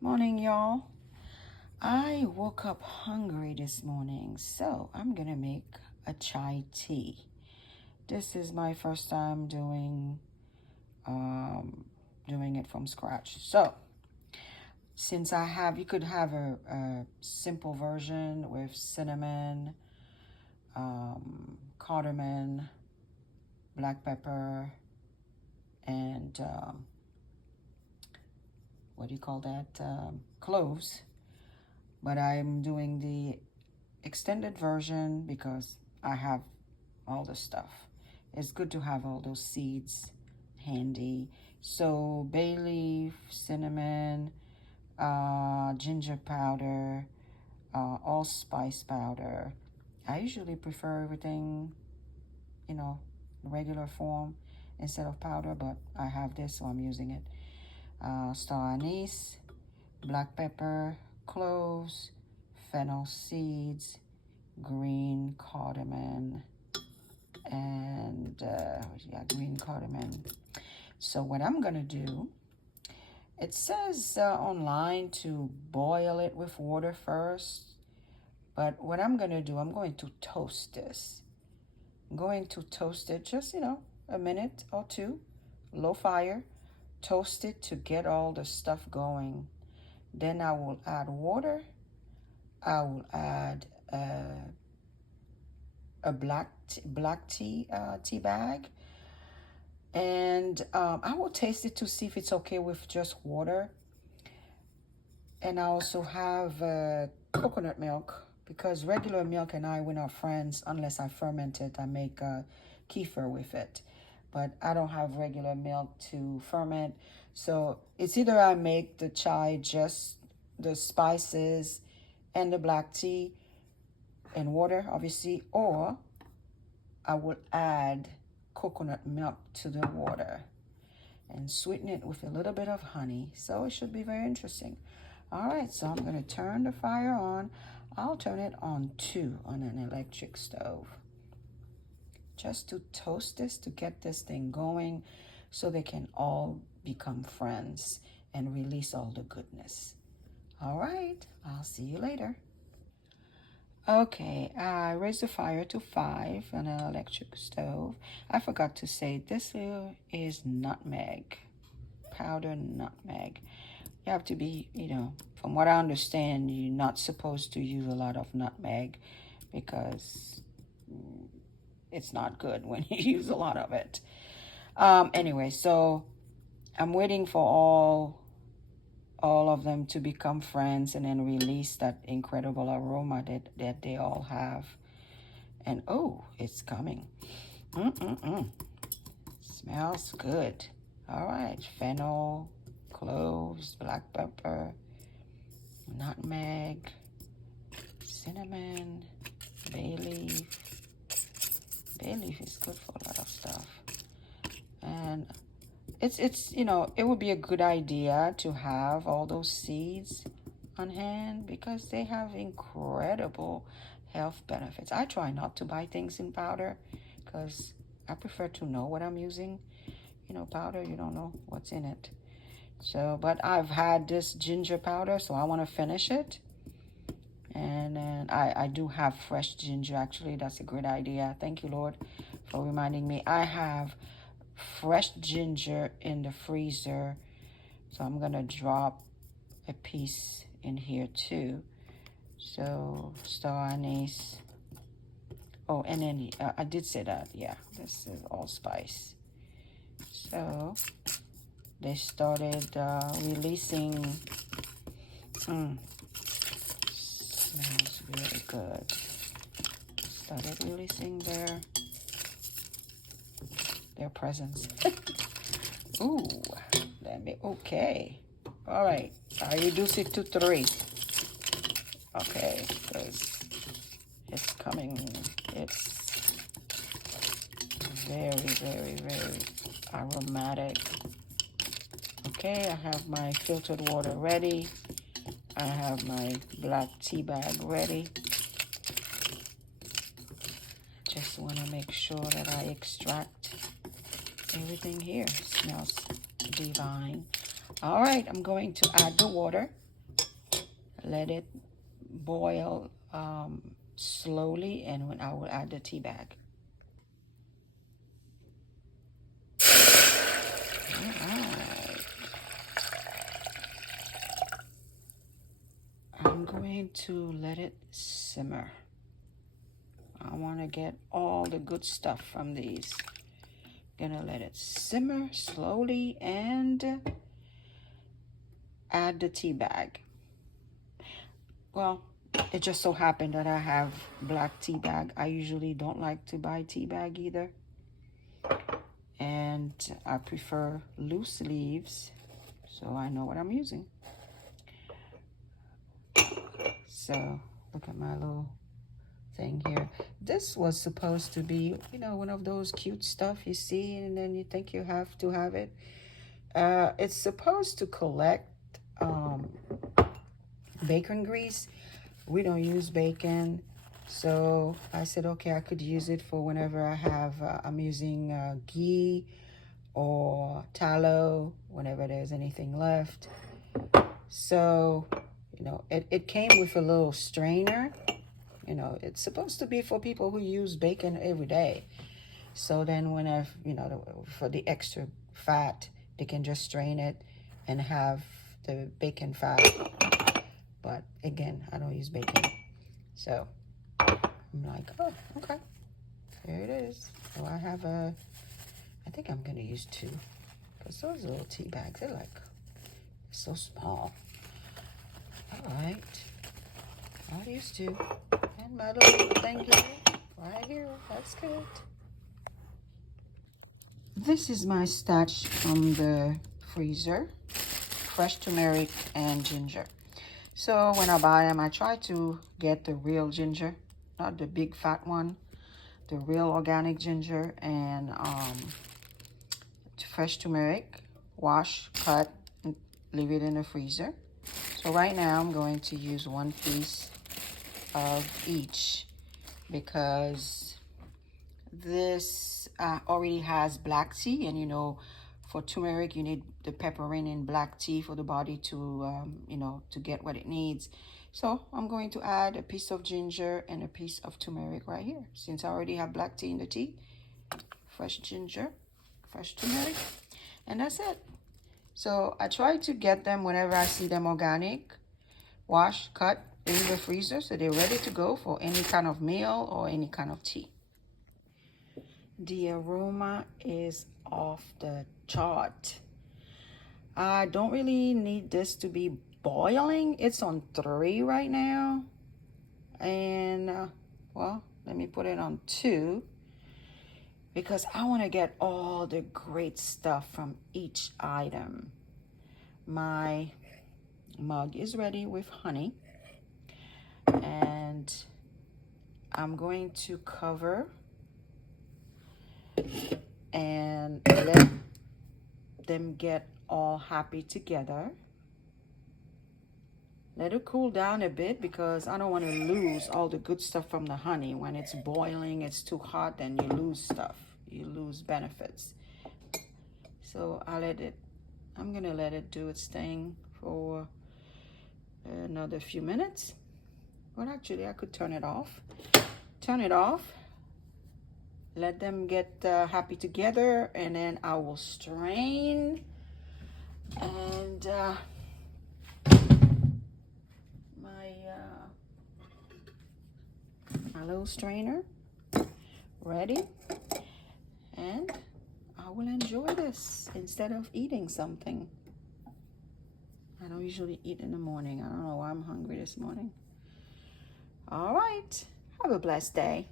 Morning, y'all. I woke up hungry this morning, so I'm gonna make a chai tea. This is my first time doing it from scratch. So, since you could have a simple version with cinnamon, cardamom, black pepper, and what do you call that? Cloves. But I'm doing the extended version because I have all the stuff. It's good to have all those seeds handy. So bay leaf, cinnamon, ginger powder, allspice powder. I usually prefer everything, you know, regular form instead of powder, but I have this, so I'm using it. Star anise, black pepper, cloves, fennel seeds, green cardamom, and green cardamom. So what I'm gonna do, it says online to boil it with water first, but what I'm gonna do, I'm going to toast this. I'm going to toast it just, a minute or two, low fire, toast it to get all the stuff going. Then I will add water. I will add a black tea bag, and I will taste it to see if it's okay with just water. And I also have coconut milk because regular milk and we're not friends unless I ferment it. I make kefir with it, but I don't have regular milk to ferment. So it's either I make the chai just the spices and the black tea and water, obviously, or I will add coconut milk to the water and sweeten it with a little bit of honey. So it should be very interesting. All right, so I'm going to turn the fire on. I'll turn it on 2 on an electric stove. Just to toast this, to get this thing going so they can all become friends and release all the goodness. All right, I'll see you later. Okay, I raised the fire to 5 on an electric stove. I forgot to say this is nutmeg, powdered nutmeg. You have to be, from what I understand, you're not supposed to use a lot of nutmeg because it's not good when you use a lot of it. Anyway, so I'm waiting for all of them to become friends and then release that incredible aroma that they all have. And oh, it's coming. Smells good. All right, fennel, cloves, black pepper, nutmeg, cinnamon, bay leaf. Bay leaf is good for a lot of stuff. And it's it would be a good idea to have all those seeds on hand because they have incredible health benefits. I try not to buy things in powder because I prefer to know what I'm using. Powder, you don't know what's in it. So, but I've had this ginger powder, so I want to finish it. And then I do have fresh ginger, actually. That's a great idea. Thank you, Lord, for reminding me. I have fresh ginger in the freezer. So I'm going to drop a piece in here, too. So, star anise. Oh, and then I did say that. Yeah, this is allspice. So, they started releasing. Smells really good. Started releasing their presence. Ooh, okay. All right, I reduce it to 3. Okay, because it's coming. It's very, very, very aromatic. Okay, I have my filtered water ready. I have my black tea bag ready. Just want to make sure that I extract everything here. Smells divine. All right, I'm going to add the water. let it boil slowly, and when I will add the tea bag. Alright. I'm going to let it simmer. I want to get all the good stuff from these. Gonna let it simmer slowly and add the tea bag. Well, it just so happened that I have black tea bag. I usually don't like to buy tea bag either. And I prefer loose leaves, so I know what I'm using. So look at my little thing here. This was supposed to be, you know, one of those cute stuff you see and then you think you have to have it. It's supposed to collect bacon grease. We don't use bacon, so I said, okay, I could use it for whenever I have, I'm using ghee or tallow, whenever there's anything left. So, you know, it came with a little strainer. You know, it's supposed to be for people who use bacon every day. So then whenever, you know, for the extra fat, they can just strain it and have the bacon fat. But again, I don't use bacon. So I'm like, oh, okay. There it is. So I have I think I'm gonna use 2. Because those little tea bags, they're like so small. All right. I'll use 2. And my little thing here, right here. That's good. This is my stash from the freezer. Fresh turmeric and ginger. So when I buy them, I try to get the real ginger, not the big fat one, the real organic ginger, and fresh turmeric, wash, cut, and leave it in the freezer. So right now I'm going to use 1 piece of each because this already has black tea, and you know, for turmeric you need the pepperine in black tea for the body to you know, to get what it needs. So I'm going to add a piece of ginger and a piece of turmeric right here. Since I already have black tea in the tea, fresh ginger, fresh turmeric, and that's it. So I try to get them whenever I see them organic, wash, cut, in the freezer, so they're ready to go for any kind of meal or any kind of tea. The aroma is off the chart. I don't really need this to be boiling. It's on 3 right now. And, well, let me put it on 2 because I want to get all the great stuff from each item. My mug is ready with honey. And I'm going to cover and let them get all happy together. Let it cool down a bit because I don't want to lose all the good stuff from the honey. When it's boiling, it's too hot, then you lose stuff. You lose benefits. So I'm gonna let it do its thing for another few minutes. Well, actually, I could turn it off. Turn it off. Let them get happy together, and then I will strain. And my little strainer ready, and I will enjoy this instead of eating something. I don't usually eat in the morning. I don't know why I'm hungry this morning. All right, have a blessed day.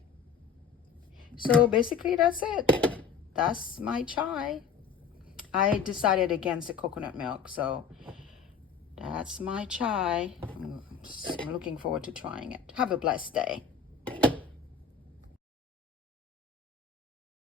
So basically that's it. That's my chai. I decided against the coconut milk, so that's my chai. I'm looking forward to trying it. Have a blessed day.